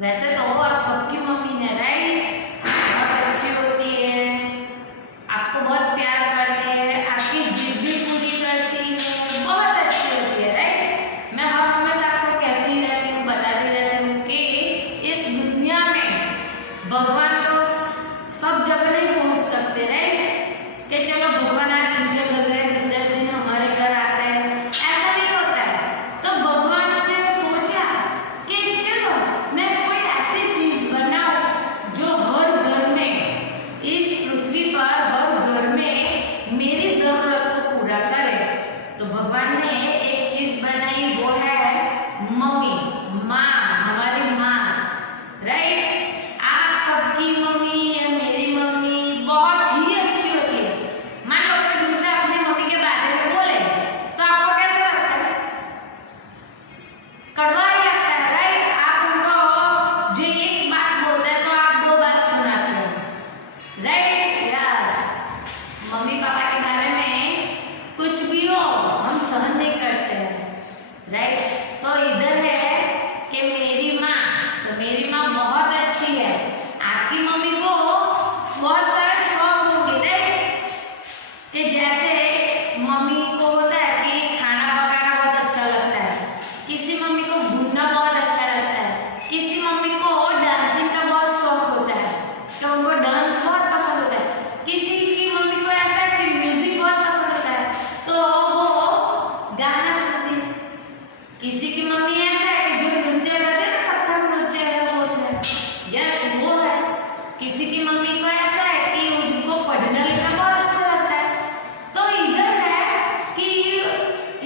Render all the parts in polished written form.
वैसे तो आप सबकी मम्मी है राइट, बहुत अच्छी होती है, आपको बहुत प्यार करती है, आपकी जिद भी पूरी करती है, बहुत अच्छी होती है राइट। मैं हर हमेशा आपको कहती ही रहती हूँ, बताती रहती हूँ कि इस दुनिया में भगवान तो सब जगह नहीं पहुँच सकते राइट, कि चलो भगवान आज उनके घर गए दूसरे दिन हमारे घर आते हैं, ऐसा नहीं होता है। तो भगवान ने सोचा कि चलो मैं कोई ऐसी चीज बनाऊं जो हर घर में, इस पृथ्वी पर हर घर में मेरी जरूरत को पूरा करे। तो भगवान ने एक चीज बनाई, वो है मम्मी, माँ, हमारी माँ राइट। आप सबकी मम्मी या मेरी मम्मी बहुत ही अच्छी होती है। मान लो कोई दूसरा अपनी मम्मी के बारे में बोले तो आपको कैसा लगता है? कड़वा ही लगता है राइट। आप उनको जो एक बात बोलते हैं तो आप दो बात सुनाते हो राइट। यस, मम्मी पापा के बारे में कुछ भी हो हम सहन नहीं करते हैं राइट। तो इधर है कि मेरी माँ, तो मेरी माँ बहुत अच्छी है। आपकी मम्मी को बहुत सारे शौक होंगे राइट, कि जैसे मम्मी को होता है कि खाना पकाना बहुत अच्छा लगता है, किसी मम्मी को घूमना बहुत अच्छा लगता है, किसी मम्मी को डांसिंग का बहुत शौक होता है तो उनको डांस बहुत पसंद होता है, किसी की मम्मी को ऐसा है कि म्यूजिक बहुत पसंद होता है तो वो गाना सुनती है, किसी की मम्मी ऐसा है कि जो नृत्य करते हैं ना, कथक नृत्य है वो है, यस वो है। किसी की मम्मी को ऐसा है कि उनको पढ़ना लिखना बहुत अच्छा लगता है। तो इधर है कि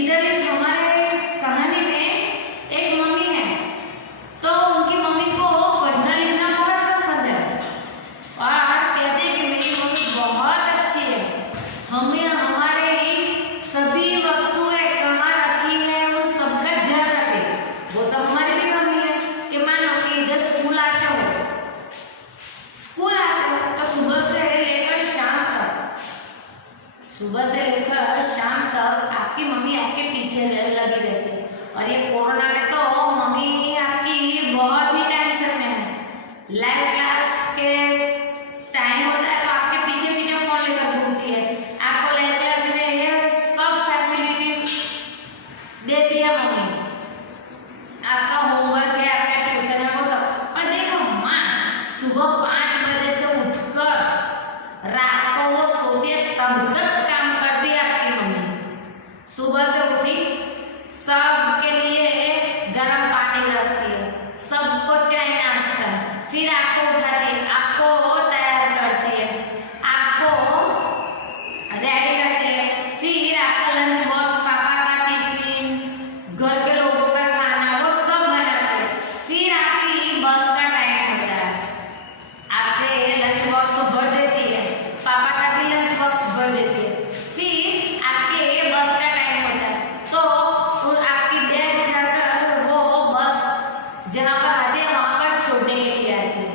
इधर इस हमारे कहानी में एक मम्मी है, तो उनकी मम्मी को पढ़ना लिखना बहुत पसंद है और कहते हैं कि मेरी मम्मी बहुत अच्छी है, हमें हमारे सभी वस्तुएं कहाँ रखी है उन सबका ध्यान रखे। वो तो हमारी भी मम्मी है कि मान लो कि इधर स्कूल आते हो तो सुबह से लेकर शाम तक आपकी मम्मी आपके पीछे लगी रहती है। और ये कोरोना में तो मम्मी आपकी बहुत ही टेंशन में है, लाइव क्लास के टाइम होता है तो आपके पीछे पीछे फोन लेकर घूमती है। आपको लाइव क्लास में ये सब फैसिलिटी देती है मम्मी, आपका होमवर्क है, आपका ट्यूशन है, वो सब। और देखो माँ सुबह 5 बजे से उठकर रात को वो सोती है तब तक काम करती है आपकी मम्मी। सुबह से उठी सबके लिए गर्म पानी रखती है, सबको चाय नाश्ता, फिर आपको उठाती है, आपको तैयार करती है, आपको रेडी करती है, फिर आपका लंच बॉक्स, पापा का टिफिन, घर के लोगों का खाना वो सब बनाती है। फिर आपकी बस का टाइम होता है, आपके लंच बॉक्स को भर देती है, पापा का भी लंच बॉक्स भर देती है। फिर आपके बस का टाइम होता है तो आपकी बैग उठाकर वो बस जहाँ पर आते हैं वहाँ पर छोड़ने के लिए आती है।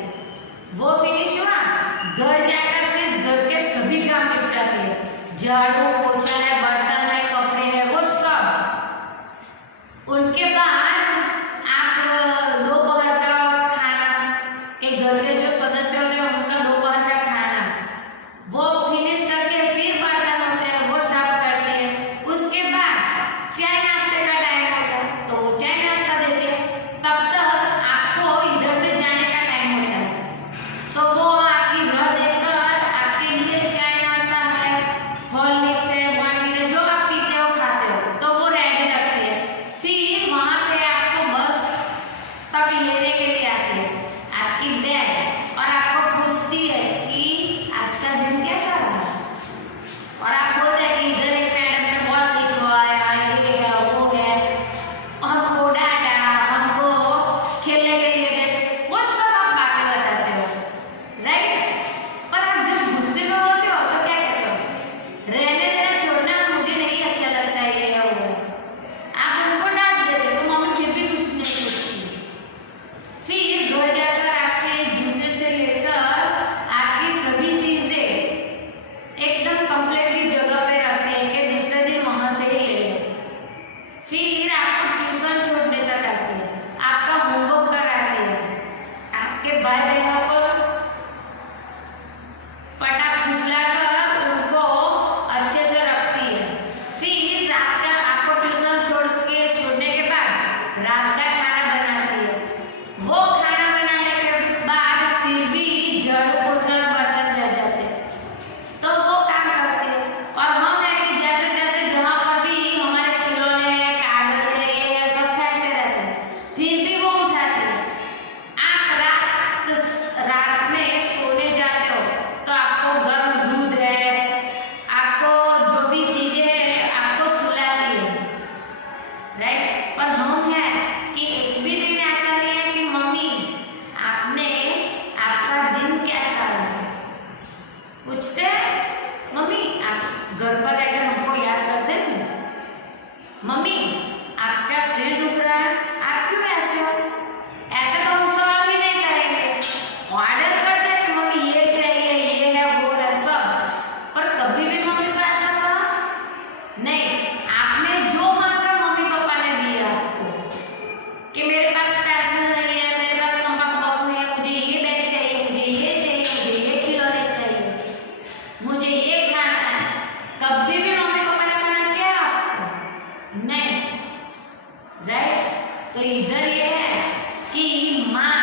कि माँ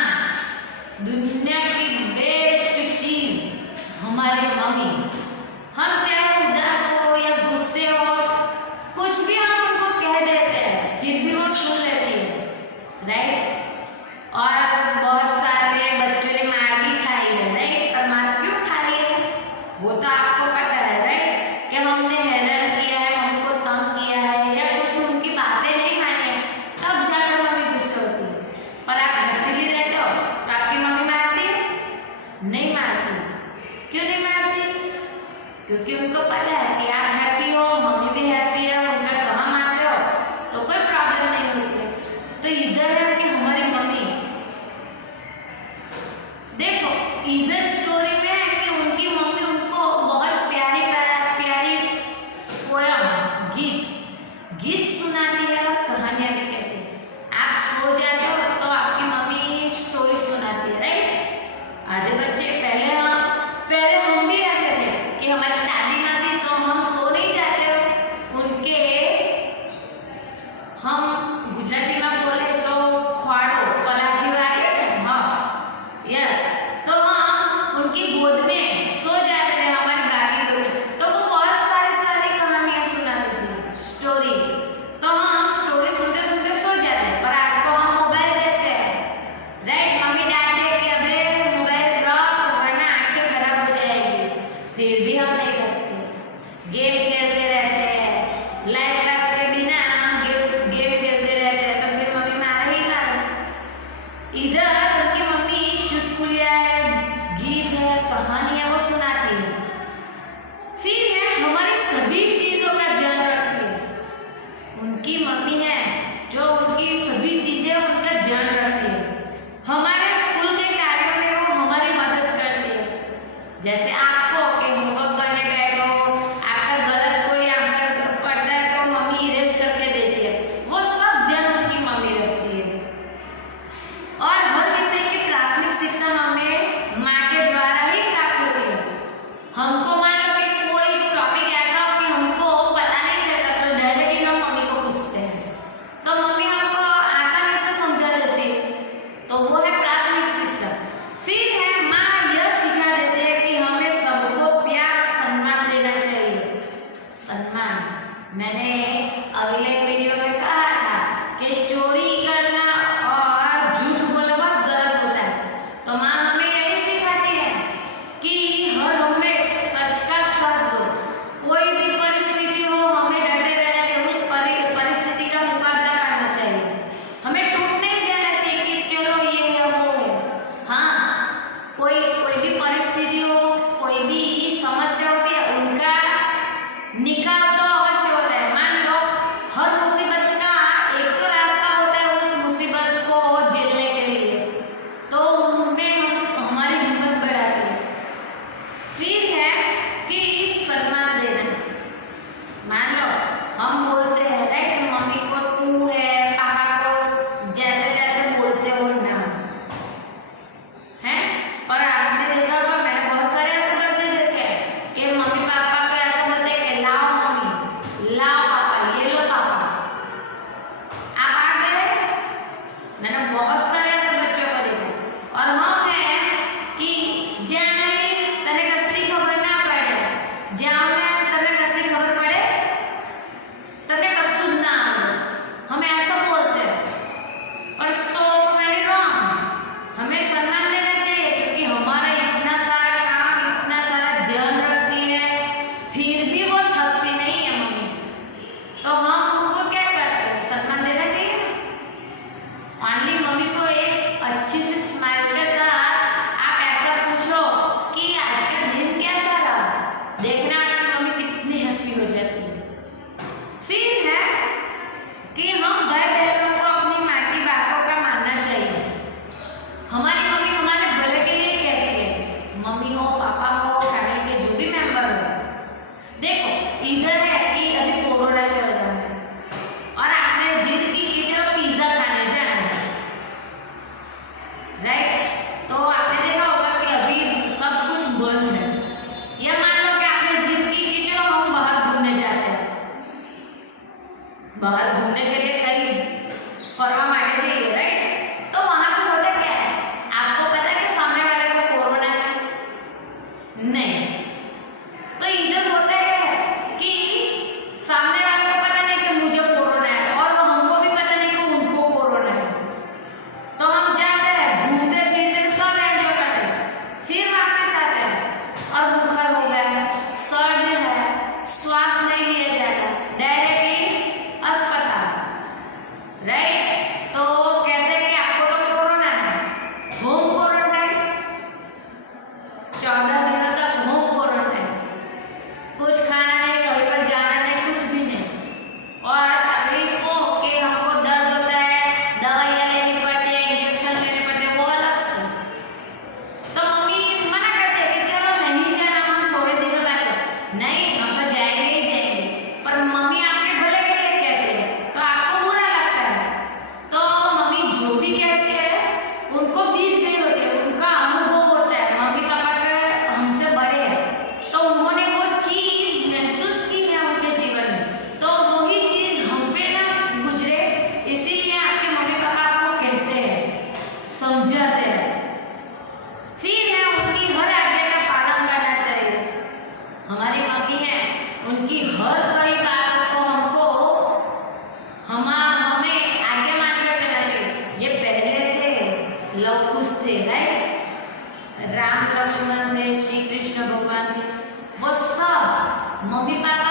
दुनिया की बेस्ट चीज हमारी मम्मी। हम चाहे उदास हो या गुस्से हो, कुछ भी हम उनको कह देते हैं, फिर भी वो सुन लेती है, राइट। और बहुत सारे बच्चों ने मार भी खाई है, राइट। पर मार क्यों खाई है वो तो आपको पता है, राइट, कि हमने हैरान किया है, मम्मी को तंग किया है, या कुछ उनकी बातें नहीं मानी है, तब जाकर मम्मी गुस्से होती है। पर आप हैप्पीली रहते हो तो आपकी मम्मी मारती है? नहीं मारती। क्यों नहीं मारती? क्योंकि उनको पता है कि आप हैप्पी हो, मम्मी भी हैप्पी है, उनका काम आते हो तो कोई प्रॉब्लम नहीं होती है। तो इधर है कि हमारी मम्मी, देखो इधर स्टोरी में है कि उनकी मम्मी उनको बहुत प्यारी प्यारी पोयम गीत सुनाती है और कहानियां भी कहती है। आप सो जाते हो तो आपकी मम्मी स्टोरी सुनाती है, राइट। आधे बच्चे पहले हम भी ऐसे थे कि हमारी दादी माँ थी तो हम सो नहीं जाते, उनके हम गुजराती में बोले तो ख्वाड़ो पलाठी वाली, हाँ यस, तो हम उनकी गोद में सो जाते थे, हमारी दादी गोद में। तो वो बहुत सारी कहानियां सुनाती थी, स्टोरी। तो हम स्टोरी सुनते सुनते सो जाते। पर आज तो हम मोबाइल देखते हैं, राइट। मम्मी डांट दे कि अबे मोबाइल रख वरना आंखें खराब हो जाएगी, फिर भी हम नहीं रखते, गेम खेलते रहते हैं। लाइव क्लास के बिना हम गेम खेलते रहते हैं, तो फिर मम्मी मारे ही मारे। इधर उनकी मम्मी चुटकुलियां है, गीत है, कहानियां वो सुनाती है। फिर है हमारी सभी चीजों का ध्यान रखती है। उनकी मम्मी है जो उनकी सभी चीजें उनका ध्यान रखती है। हमारे स्कूल के कार्यों में वो हमारी मदद करती है। जैसे आपको कि होमवर्क करने बैठो, आपका गलत कोई आंसर पड़ता है तो मम्मी इरेज करके देती है, वो सब ध्यान उनकी मम्मी रखती है। और हर विषय की प्राथमिक शिक्षा हमें माँ के द्वारा ही प्राप्त होती है। हमको मान लो कि कोई टॉपिक ऐसा हो कि हमको पता नहीं चलता तो डायरेक्टली हम मम्मी को पूछते हैं, तो मम्मी हमको आसानी से समझा देती है, तो वो है प्राथमिक शिक्षा। फिर है माँ यह सिखा देते हैं कि हमें सबको प्यार और सम्मान देना चाहिए। सम्मान, मैंने अगले वीडियो में कहा था कि चोरी करना और झूठ बोलना बहुत गलत होता है, तो माँ हमें यही सिखाती है कि हमें सच का साथ दो। कोई भी परिस्थिति हो हमें डटे रहना चाहिए, उस परिस्थिति का मुकाबला करना चाहिए, हमें टूट नहीं जाना चाहिए कि चलो ये है वो है। हाँ, कोई भी परिस्थिति हो, कोई भी समस्या होती है, उनका निकाल तो अवश्य होता है। मान लो हर मुसीबत का एक तो रास्ता होता है उस मुसीबत को झेलने के लिए, तो उनमें हमारी हिम्मत बढ़ाती है। फिर है कि सम्मान देना। मान लो हम बोलते हैं, राइट, मम्मी को तू है, पापा को जैसे जैसे बोलते हो ना, है। पर आपने देखा होगा, मैंने बहुत सारे ऐसे बच्चे देखे हैं कि मम्मी पापा को ऐसा बोलते हैं कि लाओ मम्मी, लाओ पापा, ये लो पापा, आप आ गए। मैंने बहुत सारे ऐसे बच्चों को देखा। और हम है कि जाने तने कसी खबर ना पड़े, जाने तने कसी खबर पड़े, तने कसूर ना आवे, हम ऐसा बोलते हैं। पर सो मैंने रॉन्ग, हमें सम्मान देना चाहिए क्योंकि हमारा इतना सारा काम, इतना सारा ध्यान रखती है, फिर भी वो थकती नहीं है मम्मी, तो हम उनको क्या करते हैं, सम्मान देना चाहिए ना। ओनली मम्मी को एक अच्छी सी स्माइल के साथ आप ऐसा पूछो कि आज का दिन कैसा रहा, देखना आपकी मम्मी कितनी हैप्पी हो जाती है। फिर है कि हम भाई बहनों को अपनी माँ की बातों का मानना चाहिए। हमारी मम्मी हमारे भले के लिए कहती है, मम्मी हो, पापा हो, फैमिली के जो भी मेंबर हो। देखो इधर है कि अभी कोरोना चल रहा है और आपने जिद की कि चलो पिज्जा खाने जाना है, समझाते हैं। फिर है उनकी हर आज्ञा का पालन करना चाहिए। हमारी मम्मी है, उनकी हर कई बातों को हमको हमें आज्ञा मानकर चलना चाहिए। ये पहले थे लव कुश थे, राइट? राम लक्ष्मण थे, श्री कृष्ण भगवान थे, वो सब मम्मी पापा